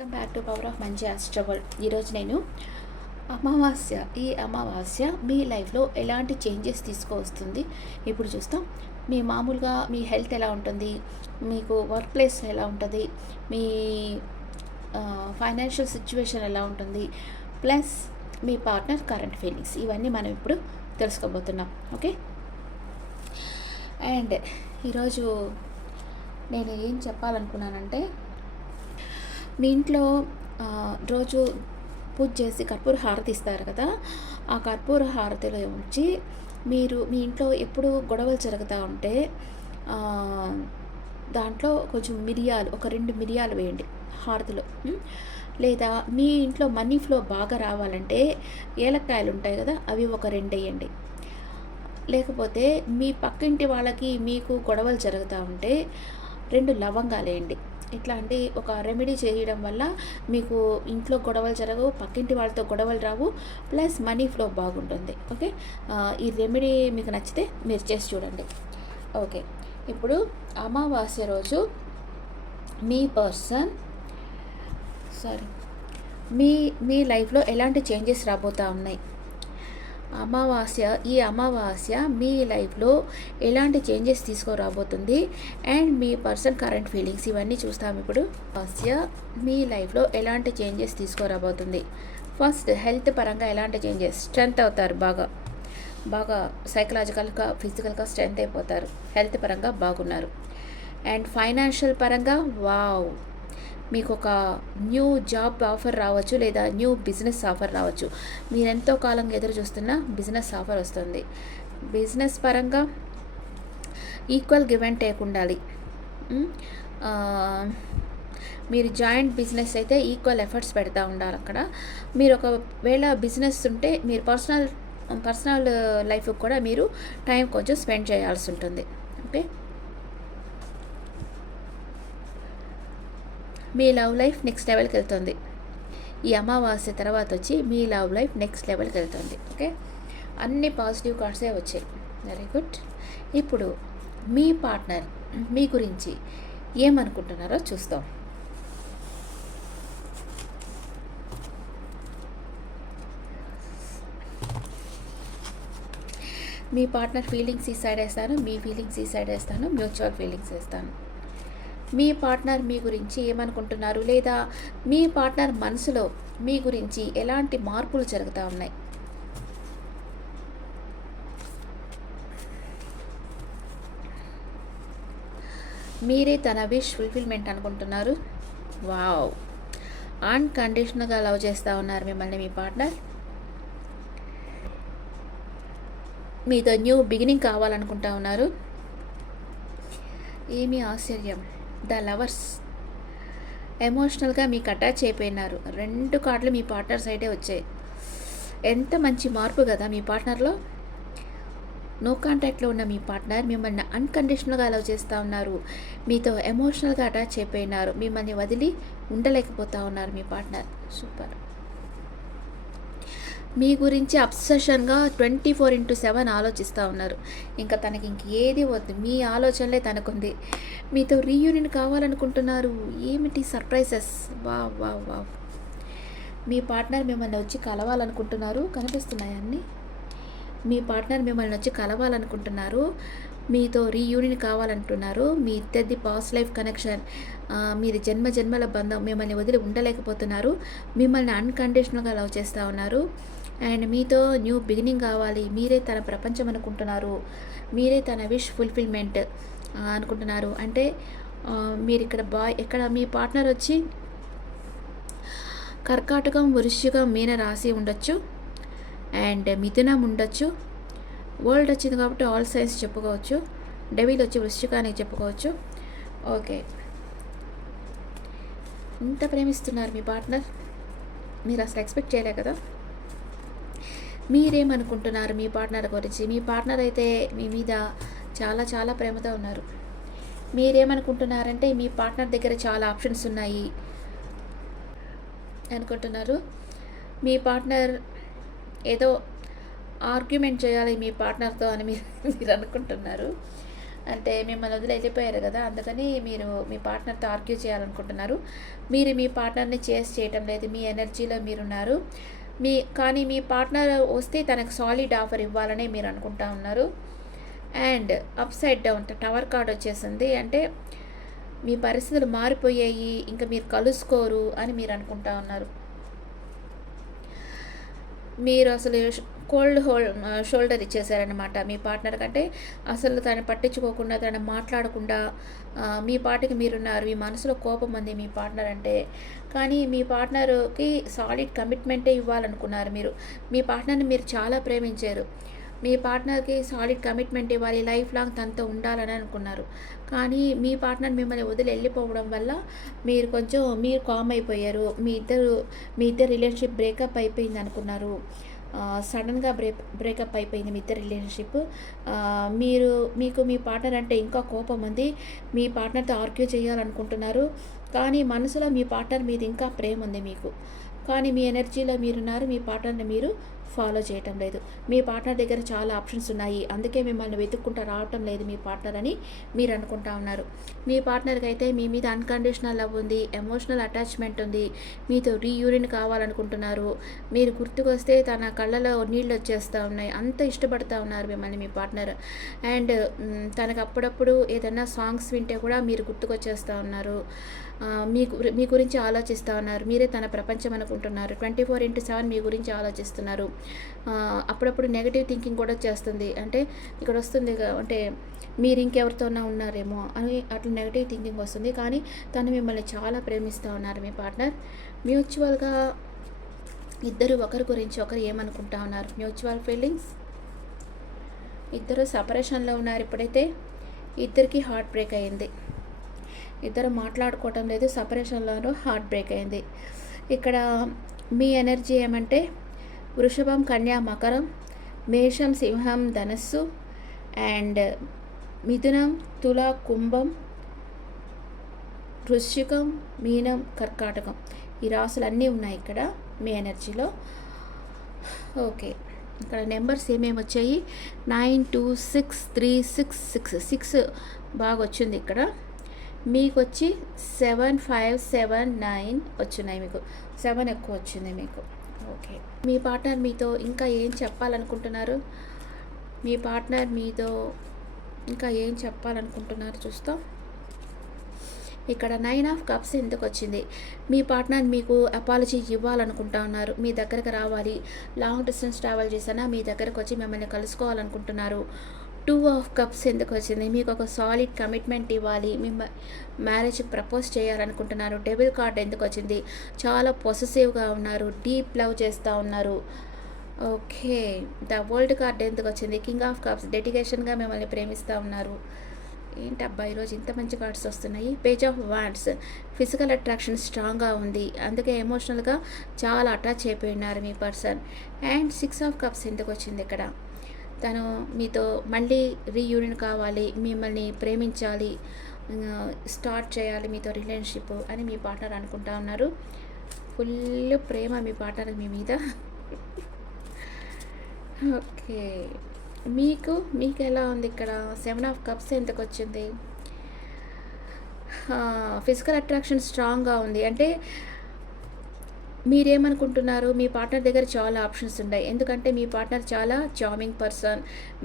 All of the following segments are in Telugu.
Welcome back to power of మంచి ఆస్ట్రబల్. ఈరోజు నేను ఈ అమావాస్య మీ లైఫ్లో ఎలాంటి చేంజెస్ తీసుకువస్తుంది ఇప్పుడు చూస్తాం. మామూలుగా మీ హెల్త్ ఎలా ఉంటుంది, మీకు వర్క్ ప్లేస్ ఎలా ఉంటుంది, మీ ఫైనాన్షియల్ సిచ్యువేషన్ ఎలా ఉంటుంది, ప్లస్ మీ పార్ట్నర్ కరెంట్ ఫీలింగ్స్, ఇవన్నీ మనం ఇప్పుడు తెలుసుకోబోతున్నాం. ఓకే, అండ్ ఈరోజు నేను ఏం చెప్పాలనుకున్నానంటే, మీ ఇంట్లో రోజు పూజ చేసి కర్పూర హారతి ఇస్తారు కదా, ఆ కర్పూర హారతిలో ఉంచి మీరు మీ ఇంట్లో ఎప్పుడు గొడవలు జరుగుతూ ఉంటే దాంట్లో కొంచెం మిరియాలు, ఒక 2 మిరియాలు వేయండి హారతిలో. లేదా మీ ఇంట్లో మనీ ఫ్లో బాగా రావాలంటే ఏలక్కాయలు ఉంటాయి కదా, అవి ఒక 2 వేయండి. లేకపోతే మీ పక్కింటి వాళ్ళకి మీకు గొడవలు జరుగుతూ ఉంటే 2 లవంగాలు వేయండి. ఇట్లాంటి ఒక రెమెడీ చేయడం వల్ల మీకు ఇంట్లో గొడవలు జరగవు, పక్కింటి వాళ్ళతో గొడవలు రావు, ప్లస్ మనీ ఫ్లో బాగుంటుంది. ఓకే, ఈ రెమెడీ మీకు నచ్చితే మీరు చేసి చూడండి. ఓకే, ఇప్పుడు అమావాస్య రోజు మీ పర్సన్ మీ లైఫ్లో ఎలాంటి చేంజెస్ రాబోతూ ఉన్నాయి, ఈ అమావాస్య మీ లైఫ్లో ఎలాంటి చేంజెస్ తీసుకురాబోతుంది, అండ్ మీ పర్సన్ కరెంట్ ఫీలింగ్స్, ఇవన్నీ చూస్తాం ఇప్పుడు. అమావాస్య మీ లైఫ్లో ఎలాంటి చేంజెస్ తీసుకురాబోతుంది. ఫస్ట్, హెల్త్ పరంగా ఎలాంటి చేంజెస్, స్ట్రెంత్ అవుతారు, బాగా సైకలాజికల్గా ఫిజికల్గా స్ట్రెంత్ అయిపోతారు, హెల్త్ పరంగా బాగున్నారు. అండ్ ఫైనాన్షియల్ పరంగా మీకు ఒక న్యూ జాబ్ ఆఫర్ రావచ్చు, లేదా న్యూ బిజినెస్ ఆఫర్ రావచ్చు. మీరు ఎంతో కాలంగా ఎదురు చూస్తున్న బిజినెస్ ఆఫర్ వస్తుంది. బిజినెస్ పరంగా ఈక్వల్ గివ్ అండ్ టేక్ ఉండాలి. మీరు జాయింట్ బిజినెస్ అయితే ఈక్వల్ ఎఫర్ట్స్ పెడతా ఉండాలి అక్కడ. మీరు ఒకవేళ బిజినెస్ ఉంటే మీరు పర్సనల్ లైఫ్కి కూడా మీరు టైం కొంచెం స్పెండ్ చేయాల్సి ఉంటుంది. ఓకే, మీ లవ్ లైఫ్ నెక్స్ట్ లెవెల్కి వెళ్తుంది. ఈ అమావాస్య తర్వాత వచ్చి మీ లవ్ లైఫ్ నెక్స్ట్ లెవెల్కి వెళ్తుంది. ఓకే, అన్ని పాజిటివ్ కార్డ్సే వచ్చాయి. Very good. ఇప్పుడు మీ పార్ట్నర్ మీ గురించి ఏమనుకుంటున్నారో చూస్తాం. మీ పార్ట్నర్ ఫీలింగ్స్ ఈ సైడ్ వేస్తాను, మీ ఫీలింగ్స్ ఈ సైడ్ వేస్తాను, మ్యూచువల్ ఫీలింగ్స్ వేస్తాను. మీ పార్ట్నర్ మీ గురించి ఏమనుకుంటున్నారు, లేదా మీ పార్ట్నర్ మనసులో మీ గురించి ఎలాంటి మార్పులు జరుగుతూ ఉన్నాయి. మీరే తన విష్ ఫుల్ఫిల్మెంట్ అనుకుంటున్నారు. వావ్, అన్కండిషనల్గా లవ్ చేస్తూ ఉన్నారు మిమ్మల్ని మీ పార్ట్నర్. మీతో న్యూ బిగినింగ్ కావాలనుకుంటా ఉన్నారు. ఏమీ ఆశ్చర్యం, ద లవర్స్ ఎమోషనల్గా మీకు అటాచ్ అయిపోయినారు. 2 కార్డులు మీ పార్ట్నర్ సైడే వచ్చాయి. ఎంత మంచి మార్పు కదా మీ పార్ట్నర్లో. నో కాంటాక్ట్లో ఉన్న మీ పార్ట్నర్ మిమ్మల్ని అన్కండిషనల్గా లవ్ చేస్తూ ఉన్నారు, మీతో ఎమోషనల్గా అటాచ్ అయిపోయినారు, మిమ్మల్ని వదిలి ఉండలేకపోతూ ఉన్నారు మీ పార్ట్నర్. సూపర్. మీ గురించి అబ్సెషన్గా 24/7 ఆలోచిస్తూ ఉన్నారు. ఇంకా తనకి ఏది వద్దు, మీ ఆలోచనలే తనకుంది. మీతో రీయూనియన్ కావాలనుకుంటున్నారు. ఏమిటి సర్ప్రైజెస్. Wow wow wow. మీ పార్ట్నర్ మిమ్మల్ని వచ్చి కలవాలనుకుంటున్నారు. కనిపిస్తున్నాయి అన్నీ. మీ పార్ట్నర్ మిమ్మల్ని వచ్చి కలవాలనుకుంటున్నారు, మీతో రీయూనియన్ కావాలంటున్నారు. మీ ఇద్దరిది పాస్ట్ లైఫ్ కనెక్షన్, మీది జన్మల బంధం, మిమ్మల్ని వదిలి ఉండలేకపోతున్నారు, మిమ్మల్ని అన్కండిషనల్గా లవ్ చేస్తూ ఉన్నారు. అండ్ మీతో న్యూ బిగినింగ్ కావాలి, మీరే తన ప్రపంచం అనుకుంటున్నారు, మీరే తన విష్ ఫుల్ఫిల్మెంట్ అనుకుంటున్నారు. అంటే మీరు ఇక్కడ మీ పార్ట్నర్ వచ్చి కర్కాటకం, వృశ్చికం, మీన రాశి ఉండొచ్చు, అండ్ మిథునం ఉండొచ్చు. వరల్డ్ వచ్చింది కాబట్టి ఆల్ సైన్స్ చెప్పుకోవచ్చు. డెవిల్ వచ్చి వృశ్చికానికి చెప్పుకోవచ్చు. ఓకే, ఇంత ప్రేమిస్తున్నారు మీ పార్ట్నర్, మీరు అసలు ఎక్స్పెక్ట్ చేయలే కదా. మీరేమనుకుంటున్నారు మీ పార్ట్నర్ గురించి. మీ పార్ట్నర్ అయితే మీ మీద చాలా చాలా ప్రేమతో ఉన్నారు. మీరేమనుకుంటున్నారంటే మీ పార్ట్నర్ దగ్గర చాలా ఆప్షన్స్ ఉన్నాయి అనుకుంటున్నారు. మీ పార్ట్నర్ ఏదో ఆర్గ్యుమెంట్ చేయాలి మీ పార్ట్నర్తో అని మీరు అనుకుంటున్నారు. అంటే మిమ్మల్ని వదిలి వెళ్ళిపోయారు కదా, అందుకని మీరు మీ పార్ట్నర్తో ఆర్గ్యూ చేయాలనుకుంటున్నారు. మీరు మీ పార్ట్నర్ని చేస్ చేయటం లేదు, మీ ఎనర్జీలో మీరున్నారు. కానీ మీ పార్ట్నర్ వస్తే తనకు సాలిడ్ ఆఫర్ ఇవ్వాలని మీరు అనుకుంటా ఉన్నారు. And up side down tower card వచ్చేసింది. అంటే మీ పరిస్థితులు మారిపోయాయి, ఇంకా మీరు కలుసుకోరు అని మీరు అనుకుంటా ఉన్నారు. మీరు అసలు షోల్డర్ ఇచ్చేసారనమాట మీ పార్ట్నర్ కంటే. అసలు తను పట్టించుకోకుండా, తను మాట్లాడకుండా మీ పాటికి మీరున్నారు. మీ మనసులో కోపం ఉంది మీ పార్ట్నర్ అంటే. కానీ మీ పార్ట్నర్కి సాలిడ్ కమిట్మెంటే ఇవ్వాలనుకున్నారు మీరు. మీ పార్ట్నర్ని మీరు చాలా ప్రేమించారు. మీ పార్ట్నర్కి సాలిడ్ కమిట్మెంట్ ఇవ్వాలి, లైఫ్ లాంగ్ తనతో ఉండాలని అనుకున్నారు. కానీ మీ పార్ట్నర్ మిమ్మల్ని వదిలి వెళ్ళిపోవడం వల్ల మీరు కామ్ అయిపోయారు. మీ ఇద్దరు రిలేషన్షిప్ బ్రేకప్ అయిపోయింది అనుకున్నారు. సడన్గా బ్రేకప్ అయిపోయింది మీ ఇద్దరు రిలేషన్షిప్. మీకు మీ పార్ట్నర్ అంటే ఇంకా కోపం ఉంది. మీ పార్ట్నర్తో ఆర్గ్యూ చేయాలనుకుంటున్నారు. కానీ మనసులో మీ పార్ట్నర్ మీద ఇంకా ప్రేమ ఉంది మీకు. కానీ మీ ఎనర్జీలో మీరున్నారు, మీ పార్ట్నర్ని మీరు ఫాలో చేయటం లేదు. మీ పార్ట్నర్ దగ్గర చాలా ఆప్షన్స్ ఉన్నాయి, అందుకే మిమ్మల్ని వెతుక్కుంటూ రావటం లేదు మీ పార్ట్నర్ అని మీరు అనుకుంటా ఉన్నారు. మీ పార్ట్నర్కి అయితే మీ మీద అన్కండిషనల్ లవ్ ఉంది, ఎమోషనల్ అటాచ్మెంట్ ఉంది, మీతో రీయూనియన్ కావాలనుకుంటున్నారు. మీరు గుర్తుకొస్తే తన కళ్ళలో నీళ్ళు వచ్చేస్తూ ఉన్నాయి, అంత ఇష్టపడుతూ ఉన్నారు మిమ్మల్ని మీ పార్ట్నర్. అండ్ తనకు అప్పుడప్పుడు ఏదైనా సాంగ్స్ వింటే కూడా మీరు గుర్తుకొచ్చేస్తూ ఉన్నారు. మీ గురించి ఆలోచిస్తూ ఉన్నారు. మీరే తన ప్రపంచం అనుకుంటున్నారు. 24/7 మీ గురించి ఆలోచిస్తున్నారు. అప్పుడప్పుడు నెగటివ్ థింకింగ్ కూడా చేస్తుంది. అంటే ఇక్కడ వస్తుంది అంటే మీరు ఇంకెవరితోనా ఉన్నారేమో అని అట్లా నెగటివ్ థింకింగ్ వస్తుంది. కానీ తను మిమ్మల్ని చాలా ప్రేమిస్తూ ఉన్నారు మీ పార్ట్నర్. మ్యూచువల్గా ఇద్దరు ఒకరి గురించి ఒకరు ఏమనుకుంటా ఉన్నారు. Mutual feelings. ఇద్దరు సపరేషన్లో ఉన్నారు. ఇప్పుడైతే ఇద్దరికి హార్ట్ బ్రేక్ అయింది. ఇద్దరు మాట్లాడుకోవటం లేదు, సపరేషన్లోనూ హార్ట్ బ్రేక్ అయింది. ఇక్కడ మీ ఎనర్జీ ఏమంటే వృషభం, కన్యా, మకరం, మేషం, సింహం, ధనస్సు, అండ్ మిథునం, తుల, కుంభం, వృశ్చికం, మీనం, కర్కాటకం. ఈ రాసులు అన్నీ ఉన్నాయి ఇక్కడ మీ ఎనర్జీలో. ఓకే, ఇక్కడ నెంబర్స్ ఏమేమి వచ్చాయి? 9, 2, 6, 3, 6, 6 బాగా వచ్చింది. ఇక్కడ మీకు వచ్చి 7, 5, 7, 9 వచ్చినాయి. మీకు 7 ఎక్కువ వచ్చింది మీకు. ఓకే, మీ పార్ట్నర్ మీతో ఇంకా ఏం చెప్పాలనుకుంటున్నారు? మీ పార్ట్నర్ మీతో ఇంకా ఏం చెప్పాలనుకుంటున్నారు చూస్తాం. ఇక్కడ 9 ఆఫ్ కప్స్ ఎందుకు వచ్చింది? మీ పార్ట్నర్ మీకు అపాలజీ ఇవ్వాలనుకుంటా ఉన్నారు. మీ దగ్గరకు రావాలి, లాంగ్ డిస్టెన్స్ ట్రావెల్ చేసినా మీ దగ్గరకు వచ్చి మిమ్మల్ని కలుసుకోవాలనుకుంటున్నారు. 2 ఆఫ్ కప్స్ ఎందుకు వచ్చింది? మీకు ఒక సాలిడ్ కమిట్మెంట్ ఇవ్వాలి, మీ మ్యారేజ్కి ప్రపోజ్ చేయాలనుకుంటున్నారు. డెవిల్ కార్డ్ ఎందుకు వచ్చింది? చాలా పొసెసివ్గా ఉన్నారు, డీప్ లవ్ చేస్తూ ఉన్నారు. ఓకే, ద వరల్డ్ కార్డ్ ఎందుకు వచ్చింది? కింగ్ ఆఫ్ కప్స్, డెడికేషన్గా మిమ్మల్ని ప్రేమిస్తూ ఉన్నారు. ఏంటబ్బా ఈరోజు ఇంత మంచి కార్డ్స్ వస్తున్నాయి. Page of wands, physical attraction స్ట్రాంగ్గా ఉంది, అందుకే ఎమోషనల్గా చాలా అటాచ్ అయిపోయి ఉన్నారు మీ పర్సన్. అండ్ 6 ఆఫ్ కప్స్ ఎందుకు వచ్చింది? ఇక్కడ తను మీతో మళ్ళీ రీయూనియన్ కావాలి, మిమ్మల్ని ప్రేమించాలి, స్టార్ట్ చేయాలి మీతో రిలేషన్షిప్ అని మీ పార్ట్నర్ అనుకుంటా ఉన్నారు. ఫుల్ ప్రేమ మీ పార్ట్నర్ మీ మీద. ఓకే, మీకు ఎలా ఉంది? ఇక్కడ 7 ఆఫ్ కప్స్ ఎందుకు వచ్చింది? ఫిజికల్ అట్రాక్షన్ స్ట్రాంగ్గా ఉంది. అంటే మీరేమనుకుంటున్నారు? మీ పార్ట్నర్ దగ్గర చాలా ఆప్షన్స్ ఉన్నాయి, ఎందుకంటే మీ పార్ట్నర్ చాలా charming person,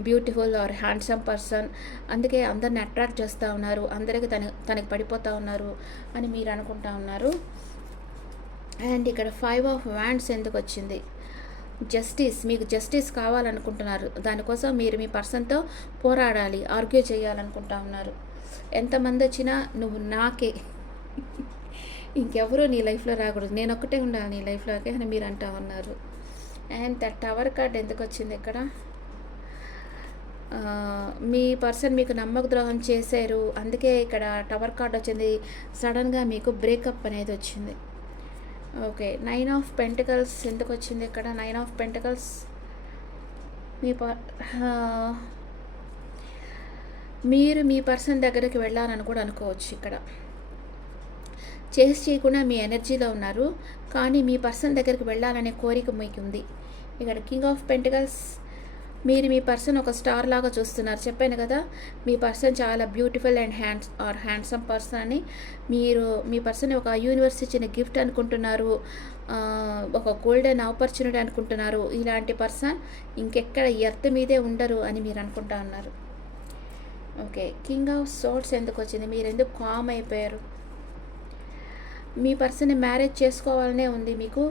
beautiful or handsome person, అందుకే అందరిని అట్రాక్ట్ చేస్తూ ఉన్నారు, అందరికీ తనకి పడిపోతూ ఉన్నారు అని మీరు అనుకుంటా ఉన్నారు. అండ్ ఇక్కడ 5 ఆఫ్ వాండ్స్ ఎందుకు వచ్చింది? జస్టిస్, మీకు జస్టిస్ కావాలనుకుంటున్నారు, దానికోసం మీరు మీ పర్సన్తో పోరాడాలి, ఆర్గ్యూ చేయాలనుకుంటా ఉన్నారు. ఎంతమంది వచ్చినా నువ్వు నాకే, ఇంకెవరూ నీ లైఫ్లో రాకూడదు, నేను ఒక్కటే ఉండాలి నీ లైఫ్లోకి అని మీరు అంటా ఉన్నారు. అండ్ ద టవర్ కార్డ్ ఎందుకు వచ్చింది? ఇక్కడ మీ పర్సన్ మీకు నమ్మక ద్రోహం చేశారు, అందుకే ఇక్కడ టవర్ కార్డ్ వచ్చింది. సడన్గా మీకు బ్రేకప్ అనేది వచ్చింది. ఓకే, 9 ఆఫ్ పెంటికల్స్ ఎందుకు వచ్చింది? ఇక్కడ 9 ఆఫ్ పెంటికల్స్ మీరు మీ పర్సన్ దగ్గరికి వెళ్ళాలని కూడా అనుకోవచ్చు. ఇక్కడ చేయకుండా మీ ఎనర్జీలో ఉన్నారు, కానీ మీ పర్సన్ దగ్గరికి వెళ్ళాలనే కోరిక మీకు ఉంది. ఇక్కడ కింగ్ ఆఫ్ పెంటికల్స్, మీరు మీ పర్సన్ ఒక స్టార్ లాగా చూస్తున్నారు. చెప్పాను కదా, మీ పర్సన్ చాలా బ్యూటిఫుల్ అండ్ హ్యాండ్సమ్ పర్సన్ అని. మీరు మీ పర్సన్ ఒక యూనివర్స్ ఇచ్చిన గిఫ్ట్ అనుకుంటున్నారు, ఒక గోల్డెన్ ఆపర్చునిటీ అనుకుంటున్నారు. ఇలాంటి పర్సన్ ఇంకెక్కడ ఎర్త్ మీదే ఉండరు అని మీరు అనుకుంటా ఉన్నారు. ఓకే, కింగ్ ఆఫ్ సోర్డ్స్ ఎందుకు వచ్చింది? మీరు ఎందుకు కామ్ అయిపోయారు? మీ పర్సన్ని మ్యారేజ్ చేసుకోవాలనే ఉంది మీకు.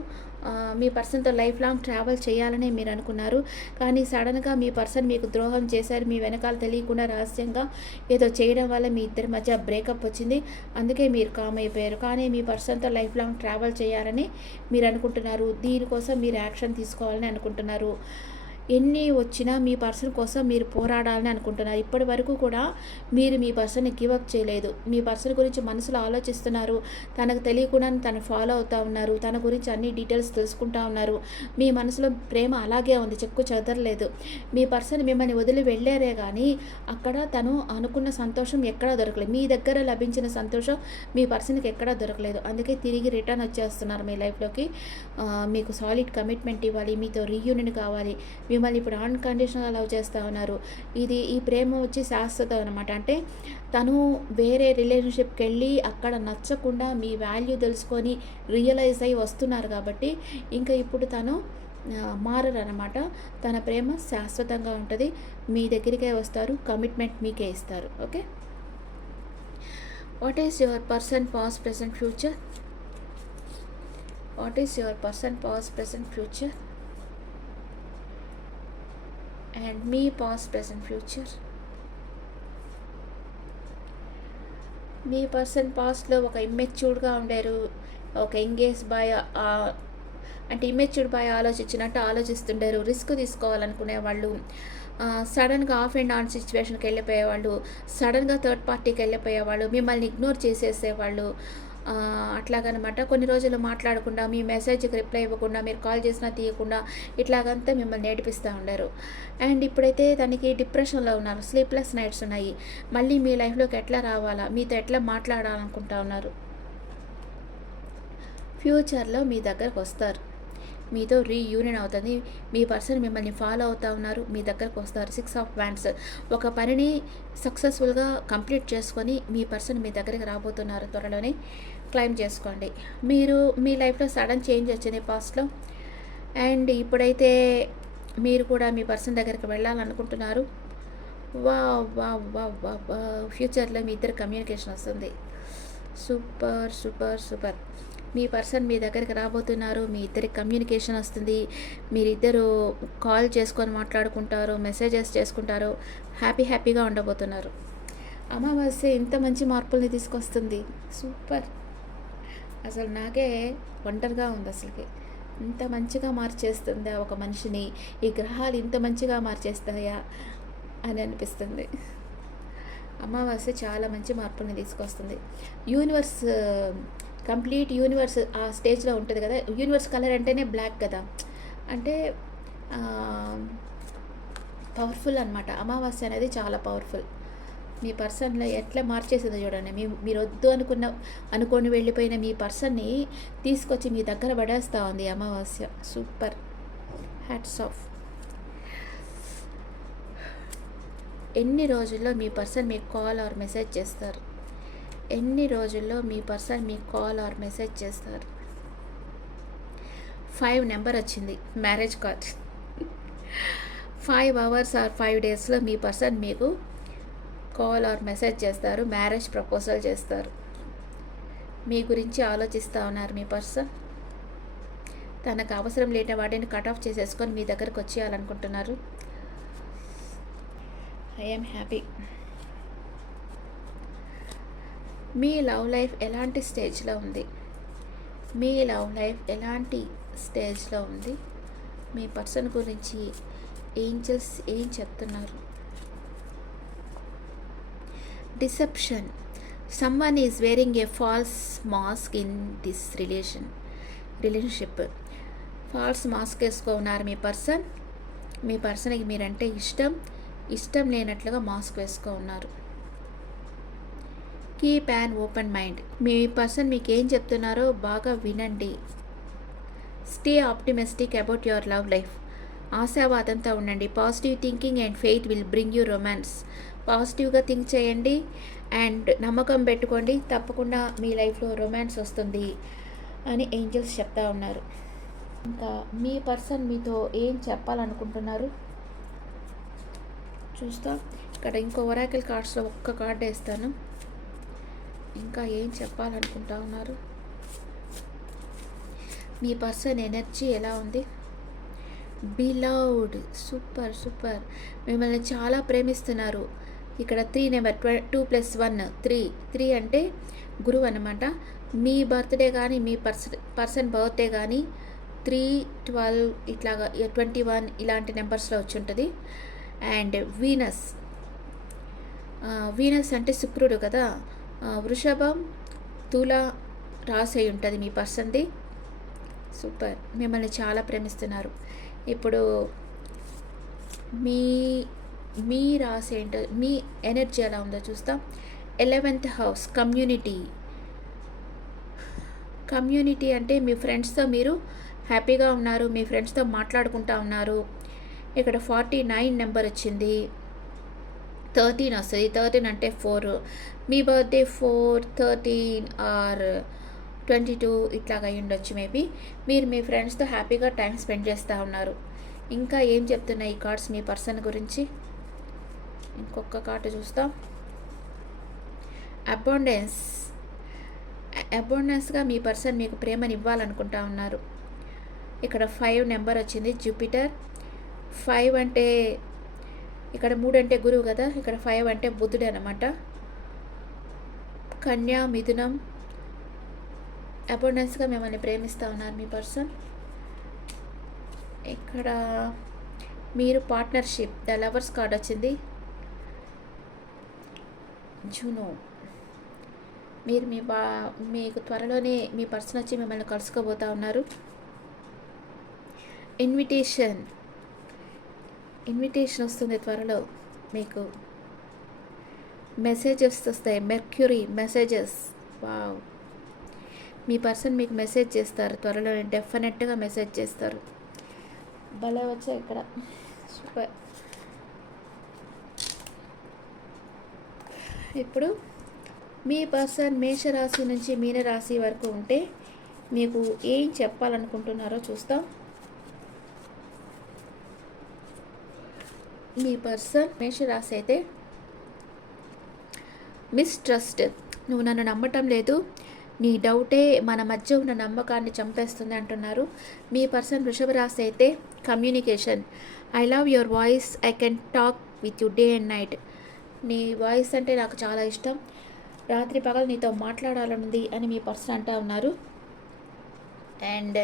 మీ పర్సన్తో లైఫ్ లాంగ్ ట్రావెల్ చేయాలని మీరు అనుకున్నారు, కానీ సడన్గా మీ పర్సన్ మీకు ద్రోహం చేశారు. మీ వెనకాల తెలియకుండా రహస్యంగా ఏదో చేయడం వల్ల మీ ఇద్దరి మధ్య బ్రేకప్ వచ్చింది. అందుకే మీరు కామ్ అయిపోయారు. కానీ మీ పర్సన్తో లైఫ్ లాంగ్ ట్రావెల్ చేయాలని మీరు అనుకుంటున్నారు. దీనికోసం మీరు యాక్షన్ తీసుకోవాలని అనుకుంటున్నారు. ఎన్ని వచ్చినా మీ పర్సన్ కోసం మీరు పోరాడాలని అనుకుంటున్నారు. ఇప్పటి వరకు కూడా మీరు మీ పర్సన్ని గివప్ చేయలేదు. మీ పర్సన్ గురించి మనసులో ఆలోచిస్తున్నారు. తనకు తెలియకుండా తను ఫాలో అవుతూ ఉన్నారు. తన గురించి అన్ని డీటెయిల్స్ తెలుసుకుంటూ ఉన్నారు. మీ మనసులో ప్రేమ అలాగే ఉంది, చెక్కు చెదరలేదు. మీ పర్సన్ మిమ్మల్ని వదిలి వెళ్ళారే కానీ అక్కడ తను అనుకున్న సంతోషం ఎక్కడా దొరకలేదు. మీ దగ్గర లభించిన సంతోషం మీ పర్సన్కి ఎక్కడా దొరకలేదు. అందుకే తిరిగి రిటర్న్ వచ్చేస్తున్నారు మీ లైఫ్లోకి. మీకు సాలిడ్ కమిట్మెంట్ ఇవ్వాలి, మీతో రీయూనియన్ కావాలి, మిమ్మల్ని ఇప్పుడు అన్కండిషనల్గా లవ్ చేస్తూ ఉన్నారు. ఈ ప్రేమ వచ్చి శాశ్వతం అనమాట. అంటే తను వేరే రిలేషన్షిప్కి వెళ్ళి అక్కడ నచ్చకుండా మీ వాల్యూ తెలుసుకొని రియలైజ్ అయ్యి వస్తున్నారు కాబట్టి ఇంకా ఇప్పుడు తను మారరు అనమాట. తన ప్రేమ శాశ్వతంగా ఉంటుంది. మీ దగ్గరికే వస్తారు, కమిట్మెంట్ మీకే ఇస్తారు. Okay, what is your person past present future? What is your person past present future and me past present future? Me person పాస్ట్లో ఒక ఇమ్మెచ్యూర్డ్గా ఉండారు, ఒక ఎంగేజ్ బాయ్, అంటే ఇమ్మెచ్యూర్డ్ బాయ్ ఆలోచించినట్టు ఆలోచిస్తుండారు. రిస్క్ తీసుకోవాలనుకునేవాళ్ళు, సడన్గా ఆఫ్ అండ్ ఆన్ సిచ్యువేషన్కి వెళ్ళిపోయేవాళ్ళు, సడన్గా థర్డ్ పార్టీకి వెళ్ళిపోయేవాళ్ళు, మిమ్మల్ని ఇగ్నోర్ చేసేసేవాళ్ళు. అట్లాగనమాట. కొన్ని రోజులు మాట్లాడకుండా, మీ మెసేజ్కి రిప్లై ఇవ్వకుండా, మీరు కాల్ చేసినా తీయకుండా ఇట్లాగంతా మిమ్మల్ని నేర్పిస్తూ ఉండారు. అండ్ ఇప్పుడైతే తనకి డిప్రెషన్లో ఉన్నారు, స్లీప్లెస్ నైట్స్ ఉన్నాయి. మళ్ళీ మీ లైఫ్లోకి ఎట్లా రావాలా, మీతో ఎట్లా మాట్లాడాలనుకుంటా ఉన్నారు. ఫ్యూచర్లో మీ దగ్గరకు వస్తారు, మీతో రీయూనియన్ అవుతుంది. మీ పర్సన్ మిమ్మల్ని ఫాలో అవుతూ ఉన్నారు, మీ దగ్గరకు వస్తారు. 6 ఆఫ్ వ్యాండ్స్, ఒక పనిని సక్సెస్ఫుల్గా కంప్లీట్ చేసుకొని మీ పర్సన్ మీ దగ్గరికి రాబోతున్నారు. త్వరలోనే క్లైమ్ చేసుకోండి. మీరు మీ లైఫ్లో సడన్ చేంజ్ వచ్చింది పాస్ట్లో, అండ్ ఇప్పుడైతే మీరు కూడా మీ పర్సన్ దగ్గరికి వెళ్ళాలనుకుంటున్నారు. వా వా వా వా వా ఫ్యూచర్లో మీ ఇద్దరు కమ్యూనికేషన్ వస్తుంది. Super super super. మీ పర్సన్ మీ దగ్గరికి రాబోతున్నారు, మీ ఇద్దరికి కమ్యూనికేషన్ వస్తుంది, మీరిద్దరు కాల్ చేసుకొని మాట్లాడుకుంటారు, మెసేజెస్ చేసుకుంటారు, హ్యాపీగా ఉండబోతున్నారు. అమావాస్య ఇంత మంచి మార్పుల్ని తీసుకొస్తుంది. సూపర్, అసలు నాకే ఒంటరిగా ఉంది. అసలుకి ఇంత మంచిగా మార్చేస్తుందా ఒక మనిషిని, ఈ గ్రహాలు ఇంత మంచిగా మార్చేస్తాయా అని అనిపిస్తుంది. అమావాస్య చాలా మంచి మార్పుల్ని తీసుకొస్తుంది. యూనివర్స్, కంప్లీట్ యూనివర్స్ ఆ స్టేజ్లో ఉంటుంది కదా. యూనివర్స్ కలర్ అంటేనే బ్లాక్ కదా, అంటే పవర్ఫుల్ అనమాట. అమావాస్య అనేది చాలా పవర్ఫుల్. మీ పర్సన్లో ఎట్లా మార్చేసిందో చూడండి. మీరు వద్దు అనుకొని వెళ్ళిపోయిన మీ పర్సన్ని తీసుకొచ్చి మీ దగ్గర పడేస్తూ ఉంది అమావాస్య. Super, hats off. ఎన్ని రోజుల్లో మీ పర్సన్ మీకు కాల్ ఆర్ మెసేజ్ చేస్తారు? ఎన్ని రోజుల్లో మీ పర్సన్ మీకు కాల్ ఆర్ మెసేజ్ చేస్తారు? 5 నెంబర్ వచ్చింది, మ్యారేజ్ కార్డ్. 5 hours ఆర్ 5 daysలో మీ పర్సన్ మీకు కాల్ ఆర్ మెసేజ్ చేస్తారు, మ్యారేజ్ ప్రపోజల్ చేస్తారు. మీ గురించి ఆలోచిస్తూ ఉన్నారు మీ పర్సన్. తనకు అవసరం లేని వాటిని కట్ ఆఫ్ చేసేసుకొని మీ దగ్గరకు వచ్చేయాలనుకుంటున్నారు. I am happy. మీ లవ్ లైఫ్ ఎలాంటి స్టేజ్లో ఉంది? మీ లవ్ లైఫ్ ఎలాంటి స్టేజ్లో ఉంది? మీ పర్సన్ గురించి ఏంజల్స్ ఏం చెప్తున్నారు? Deception. Someone is wearing a false mask in this relationship. False mask వేసుకున్నారు మీ పర్సన్. మీ పర్సన్కి మీరంటే ఇష్టం లేనట్లుగా మాస్క్ వేసుకో ఉన్నారు. Keep an open mind. మీ పర్సన్ మీకు ఏం చెప్తున్నారో బాగా వినండి. Stay optimistic about your love life. ఆశావాదంతో ఉండండి. Positive thinking and faith will bring you romance. పాజిటివ్గా థింక్ చేయండి అండ్ నమ్మకం పెట్టుకోండి, తప్పకుండా మీ లైఫ్లో రొమాన్స్ వస్తుంది అని ఏంజల్స్ చెప్తా ఉన్నారు. ఇంకా మీ పర్సన్ మీతో ఏం చెప్పాలనుకుంటున్నారు చూస్తా. ఇక్కడ ఇంకో ఒరాకిల్ కార్డ్స్లో ఒక్క కార్డ్ వేస్తాను. ఇంకా ఏం చెప్పాలనుకుంటా ఉన్నారు, మీ పర్సన్ ఎనర్జీ ఎలా ఉంది? బిలౌడ్, సూపర్ సూపర్, మిమ్మల్ని చాలా ప్రేమిస్తున్నారు. ఇక్కడ 3 నెంబర్ 2 + 1 3 అంటే గురువు అనమాట. మీ బర్త్డే కానీ మీ పర్సన్ బర్త్డే కానీ 3, 12 ఇట్లాగా 21 ఇలాంటి నెంబర్స్లో వచ్చి ఉంటుంది. అండ్ వీనస్ అంటే శుక్రుడు కదా. వృషభం, తుల రాసి అయి ఉంటుంది మీ పర్సన్ది. సూపర్, మిమ్మల్ని చాలా ప్రేమిస్తున్నారు. ఇప్పుడు మీ రాసి ఏంటో, మీ ఎనర్జీ ఎలా ఉందో చూస్తాం. 11th హౌస్ కమ్యూనిటీ అంటే మీ ఫ్రెండ్స్తో మీరు హ్యాపీగా ఉన్నారు, మీ ఫ్రెండ్స్తో మాట్లాడుకుంటూ ఉన్నారు. ఇక్కడ 49 నెంబర్ వచ్చింది. 13 వస్తుంది. 13 అంటే 4. మీ బర్త్డే 4, 13 ఆర్ 22 ఇట్లాగా అయి ఉండొచ్చు మేబీ. మీరు మీ ఫ్రెండ్స్తో హ్యాపీగా టైం స్పెండ్ చేస్తూ ఉన్నారు. ఇంకా ఏం చెప్తున్నాయి ఈ కార్డ్స్ మీ పర్సన్ గురించి? ఇంకొక కార్డు చూస్తాం. అబాండెన్స్గా మీ పర్సన్ మీకు ప్రేమని ఇవ్వాలనుకుంటా ఉన్నారు. ఇక్కడ 5 నెంబర్ వచ్చింది. జూపిటర్ 5 అంటే ఇక్కడ 3 అంటే గురువు కదా, ఇక్కడ 5 అంటే బుధుడు అనమాట. కన్యా, మిథునం, అబాండెన్స్గా మిమ్మల్ని ప్రేమిస్తూ ఉన్నారు మీ పర్సన్. ఇక్కడ మీరు పార్ట్నర్షిప్, ద లవర్స్ కార్డ్ వచ్చింది. జూనో, మీరు మీకు త్వరలోనే మీ పర్సన్ వచ్చి మిమ్మల్ని కలుసుకోబోతూ ఉన్నారు. ఇన్విటేషన్ వస్తుంది త్వరలో. మీకు మెసేజెస్ వస్తాయి. Mercury messages. వావ్, మీ పర్సన్ మీకు మెసేజ్ చేస్తారు త్వరలో, డెఫినెట్గా మెసేజ్ చేస్తారు. భలే వచ్చాయి ఇక్కడ, సూపర్. ఇప్పుడు మీ పర్సన్ మేషరాశి నుంచి మీనరాశి వరకు ఉంటే మీకు ఏం చెప్పాలనుకుంటున్నారో చూస్తాం. మీ పర్సన్ మేషరాశి అయితే, మిస్ట్రస్ట్, నువ్వు నన్ను నమ్మటం లేదు, నీ డౌటే మన మధ్య ఉన్న నమ్మకాన్ని చంపేస్తుంది అంటున్నారు. మీ పర్సన్ వృషభ రాశి అయితే, communication, I love your voice, I can talk with you day and night. నీ వాయిస్ అంటే నాకు చాలా ఇష్టం, రాత్రి పగలు నీతో మాట్లాడాలనుంది అని మీ పర్సన్ అంటూ ఉన్నారు. అండ్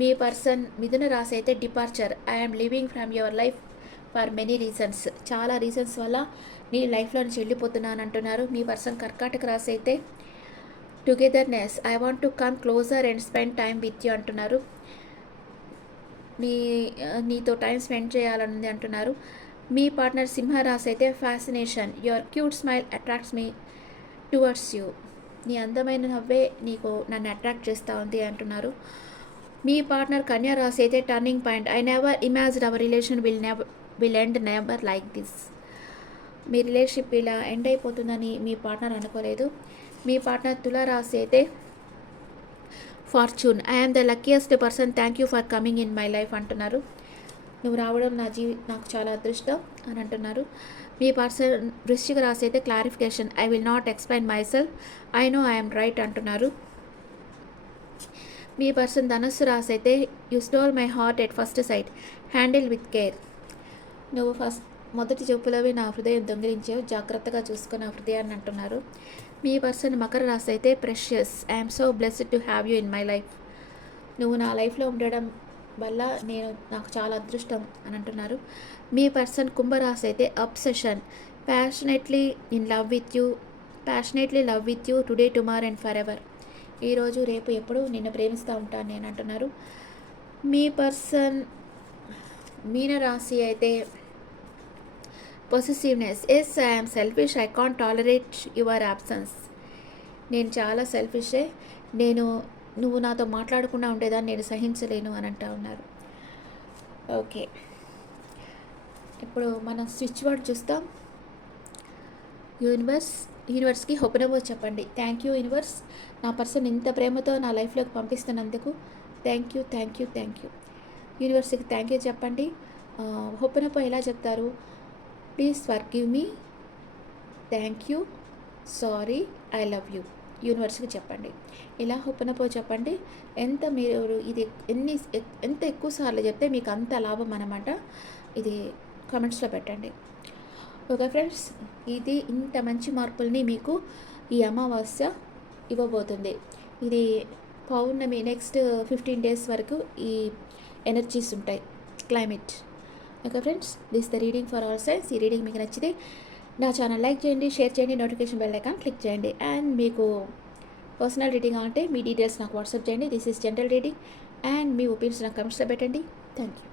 మీ పర్సన్ మిథున రాశి అయితే, departure, I'm living from your life for many reasons, చాలా రీజన్స్ వల్ల నీ లైఫ్లో నుంచి వెళ్ళిపోతున్నాను అంటున్నారు. మీ పర్సన్ కర్కాటక రాశి అయితే, togetherness, I want to come closer and spend time with you అంటున్నారు. నీతో టైం స్పెండ్ చేయాలనుంది అంటున్నారు. మీ పార్ట్నర్ సింహరాశి అయితే, fascination, your cute smile attracts me towards you, నీ అందమైన నవ్వే నన్ను అట్రాక్ట్ చేస్తూ ఉంది అంటున్నారు. మీ పార్ట్నర్ కన్యా రాశి అయితే, turning point, I never imagine our relation will end never like this. మీ రిలేషన్షిప్ ఇలా ఎండ్ అయిపోతుందని మీ పార్ట్నర్ అనుకోలేదు. మీ పార్ట్నర్ తులా రాశి అయితే, fortune, I am the luckiest person, thank you for coming in my life అంటున్నారు. నువ్వు రావడం నాకు చాలా అదృష్టం అని అంటున్నారు. మీ పర్సన్ వృశ్చిక రాశి అయితే, clarification, I will not explain my self, I know I'm right అంటున్నారు. మీ పర్సన్ ధనస్సు రాశి అయితే, you stole my heart at first sight, handle with care, నువ్వు మొదటి చూపులోవి నా హృదయం దొంగిలించావు, జాగ్రత్తగా చూసుకుని నా హృదయాన్ని అంటున్నారు. మీ పర్సన్ మకర రాశి అయితే, precious, I'm so blessed to have you in my life, నువ్వు నా లైఫ్లో ఉండడం వల్ల నాకు చాలా అదృష్టం అని అంటున్నారు. మీ పర్సన్ కుంభరాశి అయితే, obsession, passionately love with you today tomorrow and for ever, ఈరోజు రేపు ఎప్పుడు నిన్ను ప్రేమిస్తూ ఉంటాను నేను అంటున్నారు. మీ పర్సన్ మీనరాశి అయితే, possessiveness, yes I am selfish, I can't tolerate your absence, నేను చాలా సెల్ఫిషే, నువ్వు నాతో మాట్లాడకుండా ఉండేదాన్ని నేను సహించలేను అని అంటూ ఉన్నారు. ఓకే, ఇప్పుడు మనం స్విచ్ వర్డ్ చూస్తాం. యూనివర్స్కి హొప్పనవో చెప్పండి. థ్యాంక్ యూ యూనివర్స్, నా పర్సన్ ఇంత ప్రేమతో నా లైఫ్లోకి పంపిస్తున్నందుకు thank you, thank you, thank you. యూనివర్స్కి థ్యాంక్ యూ చెప్పండి. హొప్పనపో ఎలా చెప్తారు? Please forgive me, thank you, sorry, I love you. యూనివర్స్కి చెప్పండి. ఇలా హొప్పనపో చెప్పండి. మీరు ఇది ఎంత ఎక్కువ సార్లు చెప్తే మీకు అంత లాభం అన్నమాట. ఇది కామెంట్స్లో పెట్టండి. ఓకే ఫ్రెండ్స్, ఇది ఇంత మంచి మార్పుల్ని మీకు ఈ అమావాస్య ఇవ్వబోతుంది. ఇది పౌర్ణమి నెక్స్ట్ 15 days వరకు ఈ ఎనర్జీస్ ఉంటాయి, climate. Okay friends, this the reading for hour science. ఈ రీడింగ్ మీకు నచ్చితే నా ఛానల్ లైక్ చేయండి, షేర్ చేయండి, నోటిఫికేషన్ బెల్ ఐకాన్ క్లిక్ చేయండి. అండ్ మీకు పర్సనల్ రీడింగ్ అంటే మీ డీటెయిల్స్ నాకు వాట్సాప్ చేయండి. This is general reading. And me opinions నాకు కమెంట్స్లో పెట్టండి. Thank you.